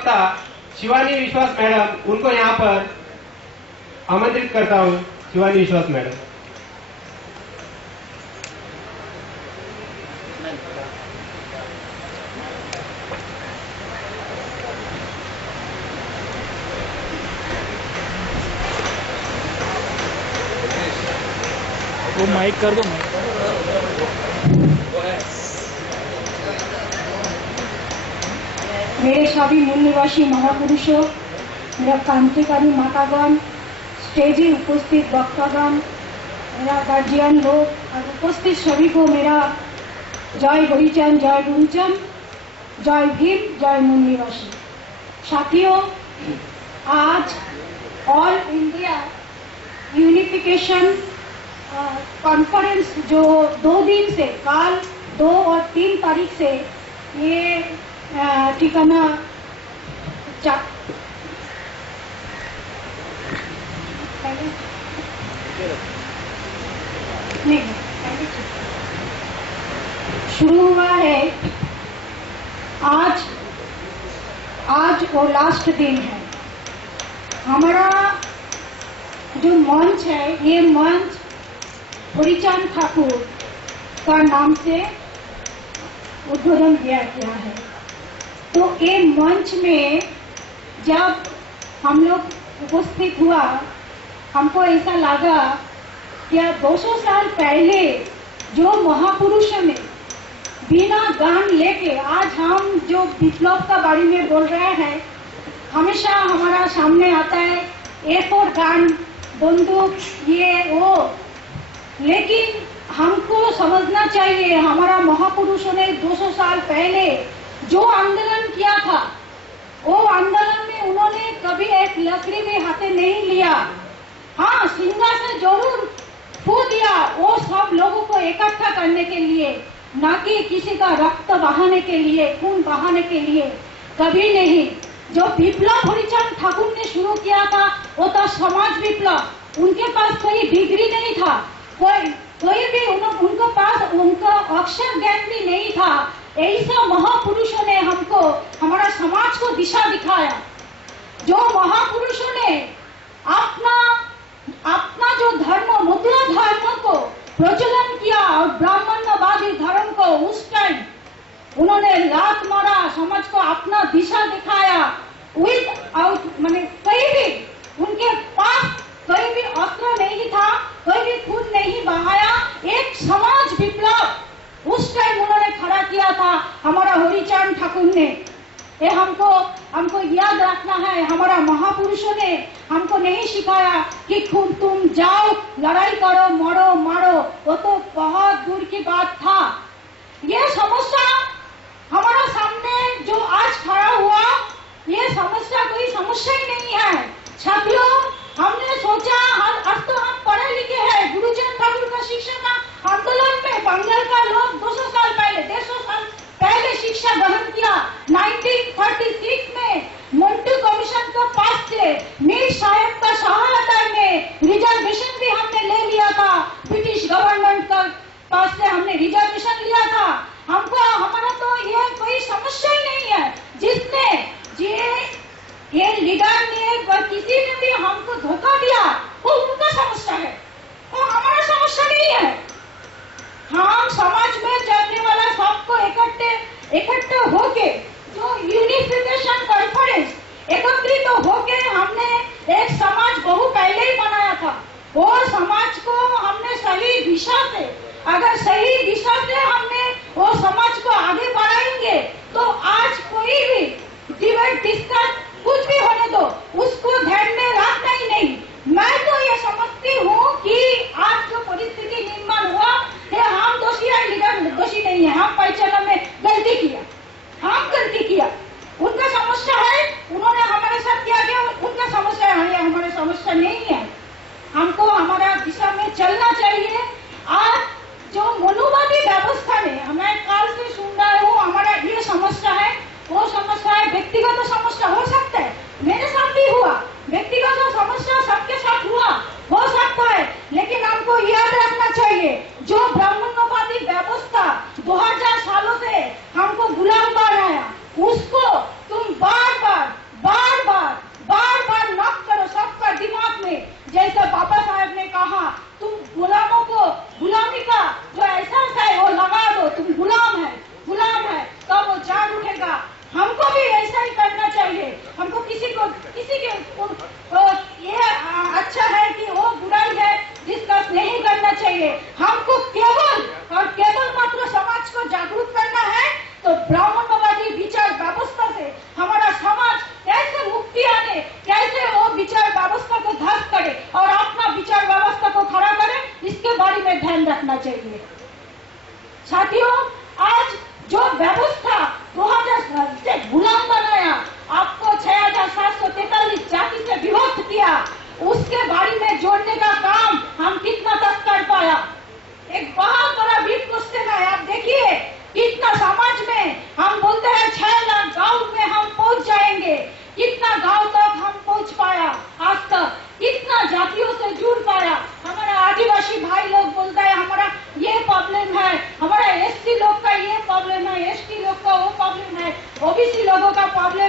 अधिवक्ता शिवानी विश्वास मैडम, उनको यहाँ पर आमंत्रित करता हूँ। शिवानी विश्वास मैडम। वो माइक कर दो। मेरे सभी मूल निवासी महापुरुषों, मेरा क्रांतिकारी मातागण, स्टेजे उपस्थित वक्तागण, मेरा गार्जियन लोग और उपस्थित सभी को मेरा जय हरिचंद, जय गुरुचंद, जय भीम, जय मूल निवासी। साथियों, आज ऑल इंडिया यूनिफिकेशन कॉन्फ्रेंस जो 2 दिन से, कल 2 और 3 तारीख से ये ठिकाना शुरू हुआ है। आज वो लास्ट दिन है। हमारा जो मंच है, ये मंच हरिचंद ठाकुर का नाम से उद्बोधन दिया गया है। तो ये मंच में जब हम लोग उपस्थित हुआ, हमको ऐसा लगा कि 200 साल पहले जो महापुरुषों ने बिना गान लेके, आज हम जो विप्लव का बारे में बोल रहे हैं, हमेशा हमारा सामने आता है एक और गान, बंदूक, ये वो, लेकिन हमको समझना चाहिए हमारा महापुरुषों ने 200 साल पहले जो आंदोलन किया था, वो आंदोलन में उन्होंने कभी एक लकड़ी भी हाथे नहीं लिया। हाँ, सिंगा से जरूर फू दिया, वो सब लोगों को इकट्ठा करने के लिए, ना कि किसी का रक्त बहाने के लिए, खून बहाने के लिए, कभी नहीं। जो विप्लव हरिचंद ठाकुर ने शुरू किया था वो था समाज विप्लव। उनके पास कोई डिग्री नहीं था, कोई भी उनके पास उनका अक्षर ज्ञान भी नहीं था। ऐसा महापुरुषों ने हमको, हमारा समाज को दिशा दिखाया। जो महापुरुषों ने अपना जो धर्म, मुद्रा धर्म को प्रचलन किया और ब्राह्मण्यवादी धर्म को उस टाइम उन्होंने लात मारा, समाज को अपना दिशा दिखाया। माने कहीं भी उनके पास कोई भी अस्त्र नहीं था, कोई भी खून नहीं बहाया। एक समाज विप्लव उस टाइम उन्होंने खड़ा किया था हमारा हरिचंद ठाकुर ने। ये हमको याद रखना है। हमारा महापुरुषों ने हमको नहीं सिखाया कि खून तुम जाओ, लड़ाई करो, मरो मारो, वो तो बहुत दूर की बात था। ये समस्या हमारा सामने जो आज खड़ा हुआ, ये समस्या कोई समस्या ही नहीं है। साथियों, हमने सोचा आज तो हम पढ़े लिखे हैं, गुरुचंद ठाकुर का शिक्षा का आंदोलन में बंगाल का लोग 200 साल पहले, 150 साल पहले शिक्षा ग्रहण किया। 1936 में मंटू कमीशन का पास से मीर साहब का सहायता में रिजर्वेशन भी हमने ले लिया था। ब्रिटिश गवर्नमेंट का पास से हमने रिजर्वेशन लिया था। हमारा तो ये कोई समस्या ही नहीं है। जिसने ये लीडर ने किसी ने भी हमको धोखा दिया, वो उनका समस्या है, वो हमारा समस्या नहीं है। हम समाज में चलने वाला सबको इकट्ठे होके जो यूनिफिकेशन कॉन्फ्रेंस एकत्रित होके हमने एक समाज बहु पहले ही बनाया था। वो समाज को हमने सही दिशा से, अगर सही दिशा से हमने वो समाज को आगे बढ़ाएंगे तो आज कोई भी डिबेट, डिस्कस कुछ भी होने दो, उसको ध्यान में रखना ही नहीं। मैं तो ये समझती हूँ कि आज जो परिस्थिति निर्माण हुआ है, हम दोषी है, लीडर दोषी नहीं है। हम परिचालन में गलती किया, हम गलती किया, उनका समस्या है, उन्होंने हमारे साथ क्या किया, उनका समस्या है, हमारी समस्या नहीं है। हमको हमारा दिशा में चलना चाहिए। आज जो मनोवादी व्यवस्था में मैं काल से सुन रहा हूँ, हमारा ये समस्या है, वो समस्या है, व्यक्तिगत समस्या हो सकता है, मेरे साथ भी हुआ, व्यक्तिगत समस्या सबके साथ हो सकता है, लेकिन हमको याद रखना चाहिए जो ब्राह्मण्यवादी व्यवस्था 2000 सालों से हमको गुलाम बनाया, उसको तुम बार बार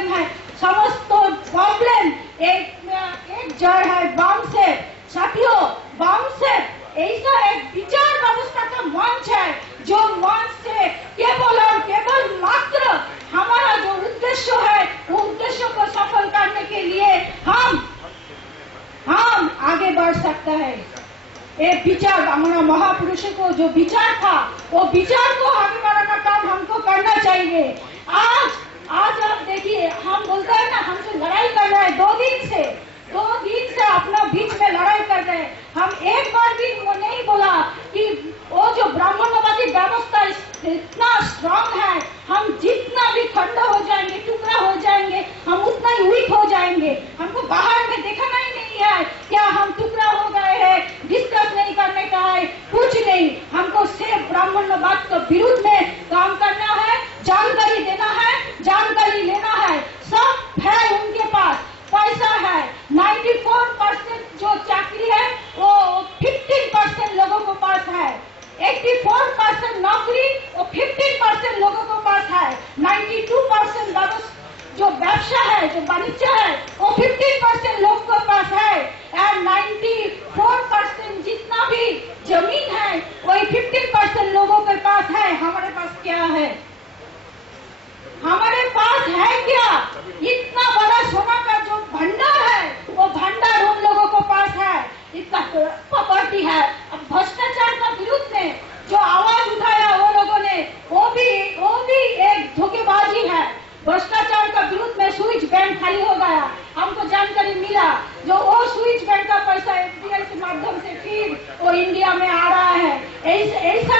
प्रॉब्लम है, समस्त प्रॉब्लम एक जड़ है वाम से। साथियों, वाम से ऐसा एक विचार व्यवस्था का मंच है जो मंच से केवल और केवल मात्र हमारा जो उद्देश्य है वो उद्देश्य को सफल करने के लिए हम आगे बढ़ सकते हैं। एक विचार हमारा महापुरुषों को जो विचार था वो विचार को आगे बढ़ाना काम हमको करना चाहिए। आज आप देखिए, हम बोलते हैं ना हमसे लड़ाई कर रहे हैं 2 दिन से अपना बीच में लड़ाई कर रहे हैं। हम एक बार भी वो नहीं बोला कि वो जो ब्राह्मणवादी व्यवस्था इतना स्ट्रांग है, हम जितना भी खंडा हो जाएंगे, टुकड़ा हो जाएंगे, हम उतना ही वीक हो जाएंगे। हमको बाहर में दिखाना ही नहीं है क्या हम टुकड़ा हो गए हैं, डिस्कस नहीं करने का है, कुछ नहीं। हमको सिर्फ ब्राह्मणवाद के विरुद्ध में काम करना है, जानकारी देना है, जानकारी लेना है। सब है उनके पास, पैसा है। 94% जो चाकरी है वो 15% लोगों को पास है। 84% नौकरी वो 15% लोगों को पास है। 92% जो व्यवसाय है, जो वाणिज्य है वो 15% लोग को पास है। एंड 94% जितना भी जमीन है वही 15% लोगों के पास है। हमारे पास क्या है? हमारे पास है क्या? इतना बड़ा सोना का जो भंडार है वो भंडार उन लोगों को पास है, इतना प्रॉपर्टी है। अब भ्रष्टाचार का विरुद्ध में जो आवाज उठाया वो लोगों ने, वो भी एक धोखेबाजी है। भ्रष्टाचार का विरुद्ध में स्विच बैंक खाली हो गया, हमको जानकारी मिला। जो वो स्विच बैंक का पैसा एफडीआई के माध्यम से फिर वो इंडिया में आ रहा है। ऐसा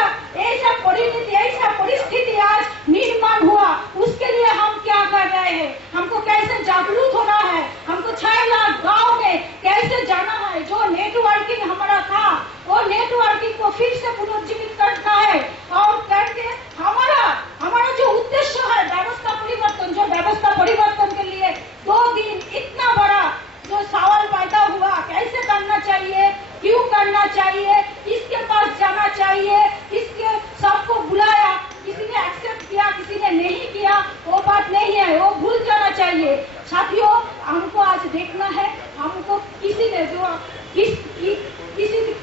परिस्थिति आज निर्माण हुआ, उसके लिए हम क्या कर रहे हैं? हमको कैसे जागरूक होना है? हमको 6 लाख गांव में कैसे जाना है? जो नेटवर्किंग हमारा था वो नेटवर्किंग को फिर से पुनर्जीवित करना है और करके हमारा जो उद्देश्य है व्यवस्था परिवर्तन, जो व्यवस्था परिवर्तन के लिए 2 दिन इतना बड़ा जो सवाल पैदा हुआ, कैसे करना चाहिए, क्यों करना चाहिए, किसके पास जाना चाहिए, किसके सबको बुलाया, किसी ने एक्सेप्ट किया, किसी ने नहीं किया, वो बात नहीं है, वो भूल जाना चाहिए। साथियों, हमको आज देखना है, हमको किसी ने जो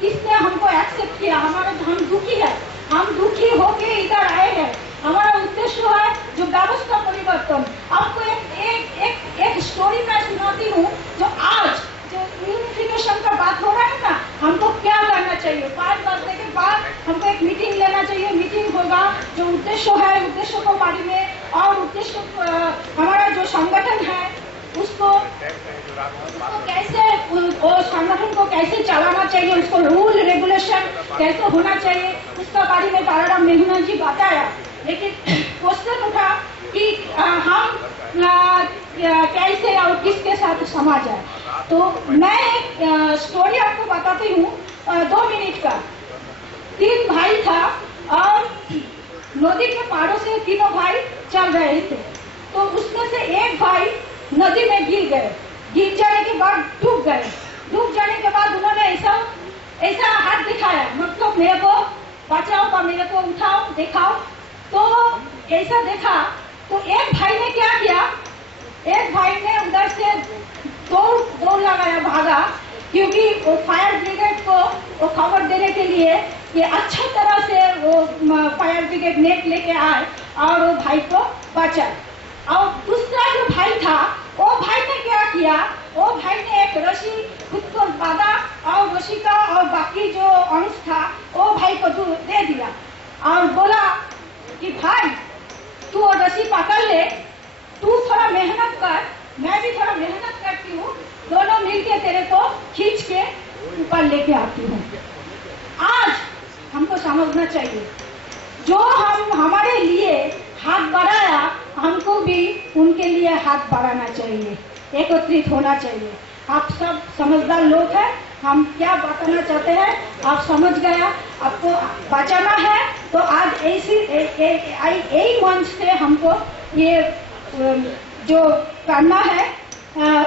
किसने हमको एक्सेप्ट किया, हम दुखी है, हम दुखी होके इधर आए हैं। हमारा उद्देश्य है जो व्यवस्था परिवर्तन। आपको एक स्टोरी मैं सुनाती हूँ। जो आज जो यूनिफिकेशन का बात हो रहा है ना, हमको क्या करना चाहिए? 5 बजने के बाद हमको एक मीटिंग लेना चाहिए। मीटिंग होगा, जो उद्देश्य है उद्देश्य को बारे में, और उद्देश्य हमारा जो संगठन है उसको कैसे, वो संगठन को कैसे चलाना चाहिए, उसको रूल रेगुलेशन कैसे होना चाहिए, उसका बारे में ताराराम मेहुना जी बताया। लेकिन क्वेश्चन उठा कि हम कैसे और किसके साथ समाज है। तो मैं एक स्टोरी आपको बताती हूँ 2 मिनट का। 3 भाई था और नदी के पारों से तीनों भाई चल रहे थे। तो उसमें से एक भाई नदी में गिर गए। गिर जाने के बाद डूब गए। डूब जाने के बाद उन्होंने ऐसा हाथ दिखाया, मतलब मेरे को बचाओ और मेरे को उठाओ, दिखाओ। तो ऐसा देखा तो एक भाई ने क्या किया, एक भाई ने उधर से दौड़ लगाया, भागा, क्योंकि वो फायर ब्रिगेड को वो खबर देने के लिए ये अच्छा तरह से वो फायर ब्रिगेड नेट लेके आए और वो भाई को बचा। और दूसरा जो भाई था वो भाई ने क्या किया, वो भाई ने एक रस्सी खुद को बांधा और रस्सी का और बाकी जो अंश था वो भाई को दे दिया और बोला कि भाई तू वो रस्सी पकड़ ले, तू थोड़ा मेहनत कर, मैं भी थोड़ा मेहनत करती हूँ, दोनों मिलके तेरे को खींच के ऊपर लेके आती हूँ। आज हमको समझना चाहिए, जो हम हमारे लिए हाथ बढ़ाया, हमको भी उनके लिए हाथ बढ़ाना चाहिए, एकत्रित होना चाहिए। आप सब समझदार लोग हैं, हम क्या बताना चाहते हैं आप समझ गया। आपको बचाना है तो आज यही मंच से हमको ये जो करना है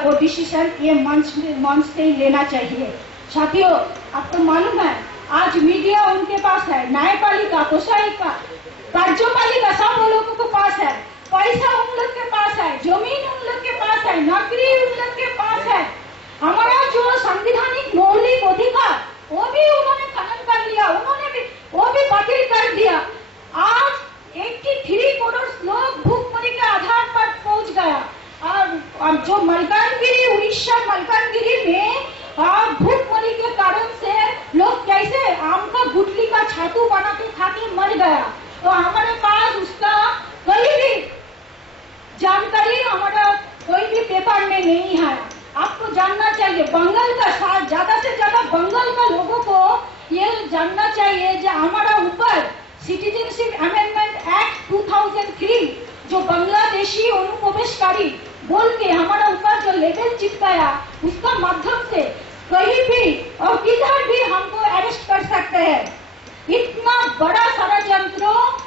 वो डिसीजन ये मंच से ही लेना चाहिए। साथियों, आपको मालूम है आज मीडिया उनके पास है, न्यायपालिका, कोषायिका, राज्यपालिका, सब लोगों के पास है, पैसा उन लोग के पास है, जमीन उन भी उन लोग के पास है। हमारा जो संवैधानिक मौलिक अधिकार वो भी उन्होंने खनन कर लिया, उन्होंने भी वो भी बातिल कर दिया। आज 83 करोड़ लोग भूखमरी के आधार पर पहुंच गया। और जो मलकानगिरी, उड़ीसा मलकानगिरी में भूखमरी के कारण से लोग कैसे आम का गुठली का छातू बना के खा के मर गया। तो हमारे पास उसका कोई भी जानकारी, हमारा कोई भी पेपर में नहीं है। आपको जानना चाहिए, बंगाल का साथ ज्यादा से ज्यादा बंगाल का लोगों को ये जानना चाहिए जो हमारा ऊपर सिटीजनशिप अमेंडमेंट एक्ट 2003 जो बांग्लादेशी अनुप्रवेशकारी बोल के हमारा ऊपर जो लेबल चिपकाया, उसका माध्यम से कहीं भी और किधर भी हमको अरेस्ट कर सकते हैं। इतना बड़ा षड्यंत्र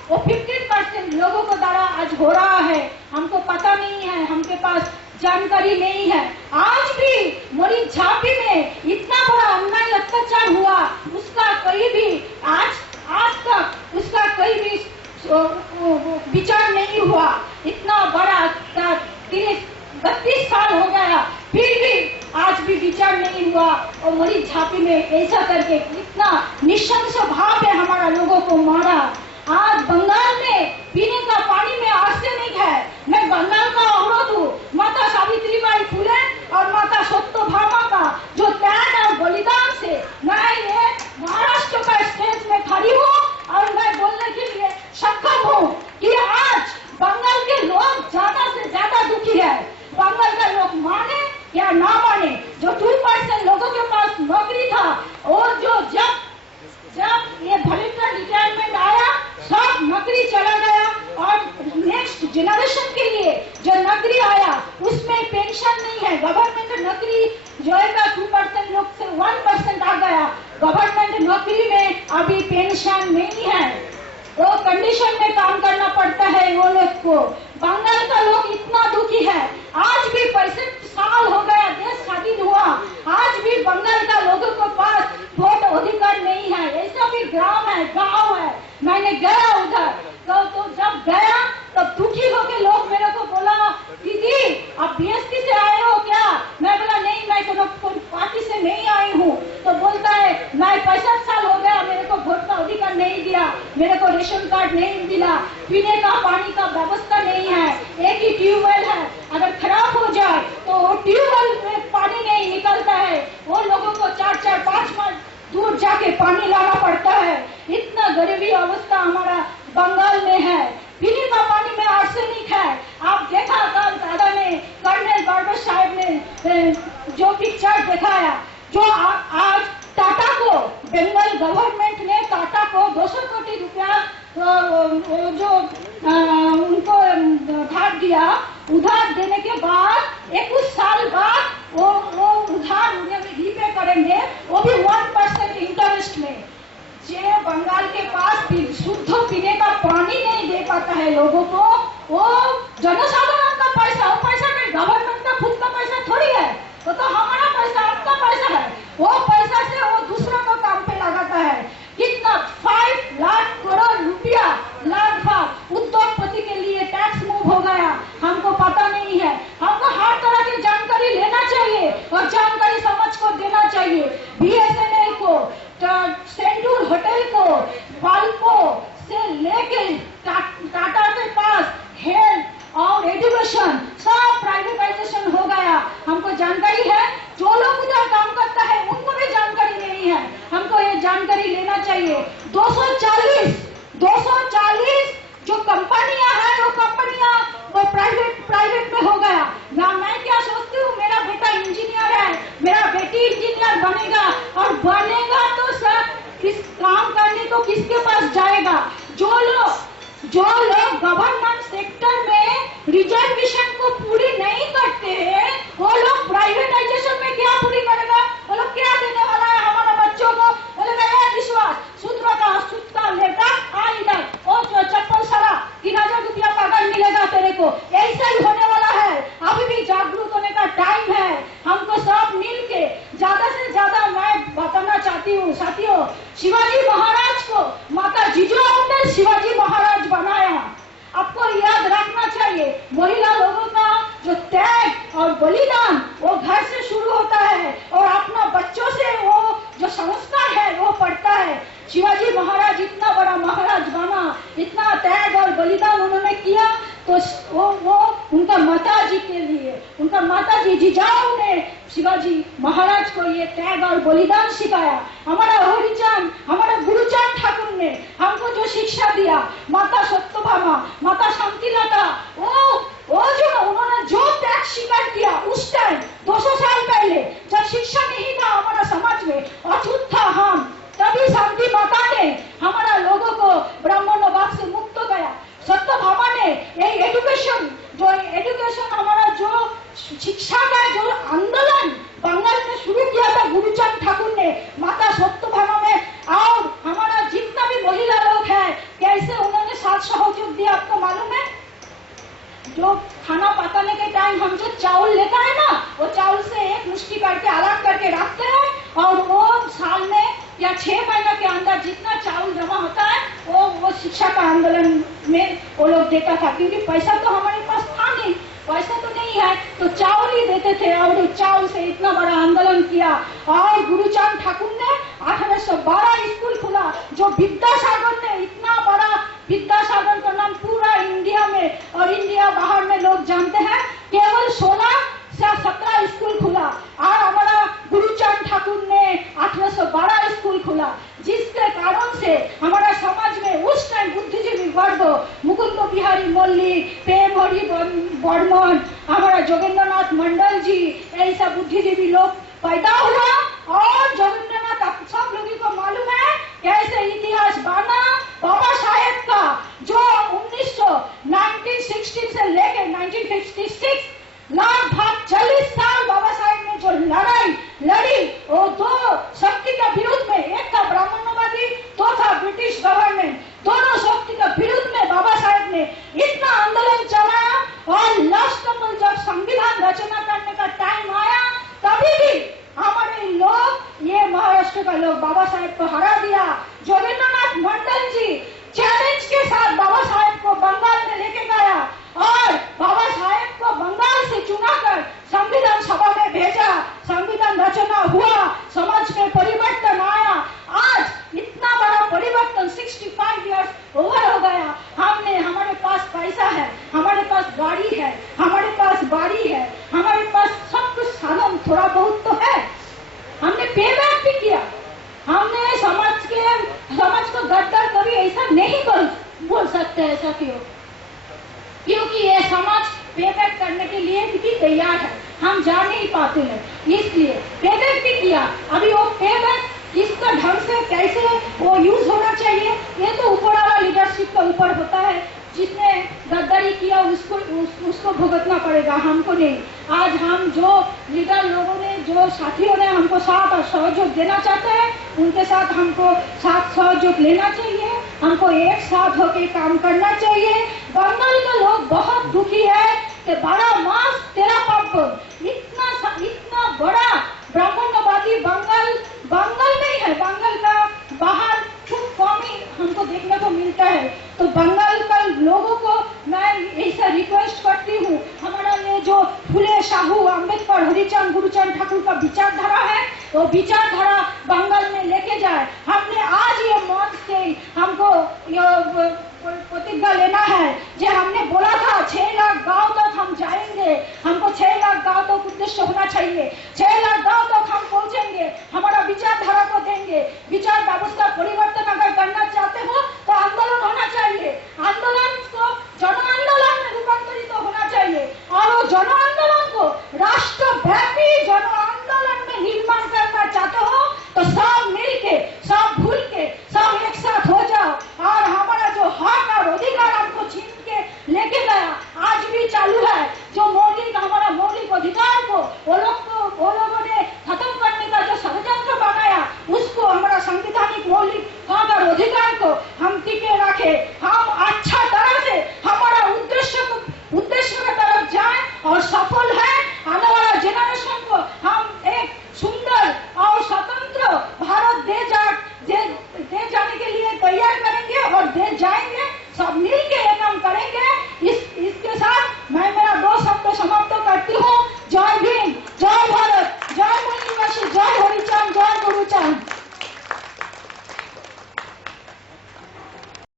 वो 15% लोगों को द्वारा आज हो रहा है, हमको पता नहीं है, हमके पास जानकारी नहीं है। आज भी मोरी झांपी में इतना बड़ा अन्याय अत्याचार हुआ, उसका कहीं भी आज तक उसका कोई भी विचार नहीं हुआ। इतना बड़ा 32 साल हो गया, फिर भी आज भी विचार नहीं हुआ। और मोरी झांपी में ऐसा करके इतना निशंस भाव है हमारा लोगों को मारा। आज बंगाल में पीने का पानी में आर्सेनिक है। मैं बंगाल का औरत हूँ, माता सावित्रीबाई फुले और माता सत्यभामा का जो त्याग और बलिदान से मैं ये महाराष्ट्र का स्टेज में खड़ी हूँ और मैं बोलने के लिए सक्षम हूँ कि आज बंगाल के लोग ज्यादा से ज्यादा दुखी है। बंगाल का लोग माने या ना माने, जो 2% लोगों के पास नौकरी था और जो जब ये वॉलंटियर रिटायरमेंट आया, सब नौकरी चला गया। और नेक्स्ट जनरेशन के लिए जो नौकरी आया उसमें पेंशन नहीं है। गवर्नमेंट नौकरी जो है 2% लोग से 1% आ गया। गवर्नमेंट नौकरी में अभी पेंशन नहीं है, वो कंडीशन में काम करना पड़ता है वो लोग को। बंगाल का लोग इतना दुखी है। आज भी 65 साल हो गया देश स्वाधीन हुआ, आज भी बंगाल का लोगों के पास वोट अधिकार नहीं है। ऐसा भी ग्राम है, गांव है, मैंने गया उधर तो जब गया तब दुखी होके लोग मेरे को बोला, दीदी आप बीएसपी से आए हो क्या? मैं बोला नहीं, मैं कोई पार्टी से नहीं आई हूँ। तो बोलता है मैं 65 साल हो गया, मेरे को वोट का अधिकार नहीं दिया, मेरे को रेशन कार्ड नहीं दिला, पीने का पानी का व्यवस्था नहीं है, एक ही ट्यूबवेल है, अगर खराब हो जाए तो वो ट्यूबवेल में पानी नहीं निकलता है, वो लोगों को 4-5 माइल दूर जाके पानी लाना पड़ता है। इतना गरीबी अवस्था हमारा बंगाल में है। पीने का पानी में आर्सेनिक है। आप देखा कल दादा ने, कर्नल बार्बर साहब ने जो पिक्चर दिखाया, जो आज टाटा को, बंगाल गवर्नमेंट ने टाटा को 200 कोटी रुपया जो उनको उधार दिया, उधार देने के बाद 21 साल बाद वो उधार उन्हें रीपे करेंगे, वो भी 1% इंटरेस्ट में। जो बंगाल के पास शुद्ध पीने का पानी नहीं दे पाता है लोगों को, वो जनसाधारण का पैसा, वो पैसा नहीं, गवर्नमेंट का खुद का पैसा थोड़ी है, वो तो हमारा पैसा, आपका पैसा है। वो पैसा से वो दूसरों को काम पे लगाता है। कितना 5 लाख करोड़ रुपया लगभग उद्योगपति के लिए टैक्स मूव हो गया, हमको पता नहीं है। हमको हर तरह की जानकारी लेना चाहिए और जानकारी समझ को देना चाहिए। बीएसएनएल को, सेंटूर होटल को, वाल्को से लेके टाटा के पास हेल्थ और एजुकेशन सब प्राइवेटाइजेशन हो गया। हमको जानकारी है, जो लोग उधर काम करता है उनको भी जानकारी नहीं है, हमको ये जानकारी लेना चाहिए। 240 जो कंपनियां हैं, वो कंपनियां वो प्राइवेट में हो गया ना। मैं क्या सोचती हूँ, मेरा बेटा इंजीनियर है, मेरा बेटी इंजीनियर बनेगा और बनेगा तो सर किस काम करने को किसके पास जाएगा? जो लोग गवर्नमेंट सेक्टर में रिजर्वेशन को पूरी नहीं करते हैं, वो लोग प्राइवेटाइजेशन में क्या पूरी करेगा? वो लोग क्या देने वाला है हमारे बच्चों को? बोलेगा विश्वास सूत्र और बलिदान वो घर से शुरू होता है और अपना बच्चों से वो जो संस्कार है वो पढ़ता है। शिवाजी महाराज इतना बड़ा महाराज बना, इतना त्याग और बलिदान उन्होंने किया, तो वो उनका माताजी के लिए, उनका माताजी जिजाऊ ने शिवाजी महाराज को ये त्याग और बलिदान सिखाया। हमारा हरिचंद, हमारा गुरुचंद ठाकुर ने हमको जो शिक्षा दिया, माता सत्यभामा, माता शांतिलता, वो जो उन्होंने जो त्याग स्वीकार किया उस टाइम 200 साल पहले जब शिक्षा नहीं था हमारा समाज में, अछूत था हम, तभी शांति माता ने हमारा लोगों को ब्राह्मणवाद से मुक्त किया। सत्यभामा ने ये एजुकेशन हमारा जो शिक्षा का जो आंदोलन बंगाल में शुरू किया था गुरुचंद ठाकुर ने, माता सत्यभामा में, और हमारा जितना भी महिला लोग है कैसे उन्होंने साथ सहयोग दिया आपको मालूम है? जो खाना पकाने के टाइम हम जो चावल लेता है ना, वो चावल से एक मुट्ठी करके अलग करके रखते हैं और वो साल में या 6 महीने के अंदर जितना चावल जमा होता है वो शिक्षा का आंदोलन में वो लोग देता था, क्योंकि पैसा तो हमारे पास था नहीं, पैसा तो नहीं है, तो चावल ही देते थे और चावल से इतना बड़ा आंदोलन किया। और गुरुचंद ठाकुर ने 1812 स्कूल खुला, जो विद्यासागर ने इतना बड़ा, विद्यासागर का नाम पूरा इंडिया में और इंडिया बाहर में लोग जानते हैं, केवल 16 से 17 स्कूल खुला और हमारा गुरुचंद ठाकुर ने 1812 स्कूल खुला, जिसके कारण से हमारा समाज में उस टाइम बुद्धिजीवी वर्ग, मुकुंद बिहारी मल्लिक, प्रेमहरि बर्मन, हमारा जोगेंद्रनाथ मंडल जी, ऐसा बुद्धिजीवी लोग पैदा हुआ। और जोगेंद्रनाथ सब लोगों को मालूम है कैसे इतिहास बना बाबा साहेब का, जो 1916 से लेकर 1956 लगभग 40 साल बाबा साहेब ने जो लड़ाई लड़ी, वो दो शक्ति के विरुद्ध में, एक था ब्राह्मणवादी, दो था ब्रिटिश गवर्नमेंट, दोनों शक्ति के विरुद्ध में बाबा साहेब ने इतना आंदोलन चलाया। और लास्ट में जब संविधान रचना करने का टाइम आया, तभी भी हमारे लोग, ये महाराष्ट्र का लोग बाबा साहेब को हरा दिया। जोगेंद्रनाथ मंडल जी चैलेंज के साथ बाबा साहेब को बंगाल में लेके गया और बाबा साहेब को बंगाल से चुनाकर संविधान सभा में भेजा, संविधान रचना हुआ, समाज में परिवर्तन आया। आज इतना बड़ा परिवर्तन 65 इयर्स ओवर हो गया। हमारे पास पैसा है, हमारे पास गाड़ी है, हमारे पास बाड़ी है, हमारे पास सब कुछ साधन थोड़ा बहुत तो है। हमने पे बैक भी किया, हमने समाज को गद्दार कभी ऐसा नहीं बोल सकते। ऐसा क्यों? क्योंकि ये समाज पेबैक करने के लिए भी तैयार है, हम जा नहीं पाते हैं, इसलिए पेबैक भी किया। अभी वो पेबैक इसका ढंग से कैसे वो यूज होना चाहिए, ये तो ऊपर वाला लीडरशिप का ऊपर होता है। जिसने गद्दारी किया उसको भुगतना पड़ेगा, हमको नहीं। आज हम जो लीडर लोगों ने, जो साथियों ने हमको साथ और सहयोग देना चाहते हैं, उनके साथ हमको साथ सहयोग लेना चाहिए, हमको एक साथ होकर काम करना चाहिए। बंगाल के लोग बहुत दुखी है कि बड़ा मास तेरा पाप, इतना बड़ा ब्राह्मणवादी बंगाल नहीं है, बंगाल का बाहर खूब कम ही हमको देखने को मिलता है। तो बंगाल का लोगों को मैं ऐसा रिक्वेस्ट करती हूँ, हमारा ये जो फुले साहू, अम्बेडकर, हरिचंद, गुरुचंद ठाकुर का विचारधारा है, वो विचारधारा बंगाल में लेके जाए। हमने आज ये मंच से हमको प्रतिज्ञा लेना है, जो हमने बोला था 6 लाख गांव तक हम जाएंगे, हमको 6 लाख गांव तक उद्देश्य होना चाहिए, 6 लाख गांव तक हम पहुंचेंगे, हमारा विचारधारा को देंगे।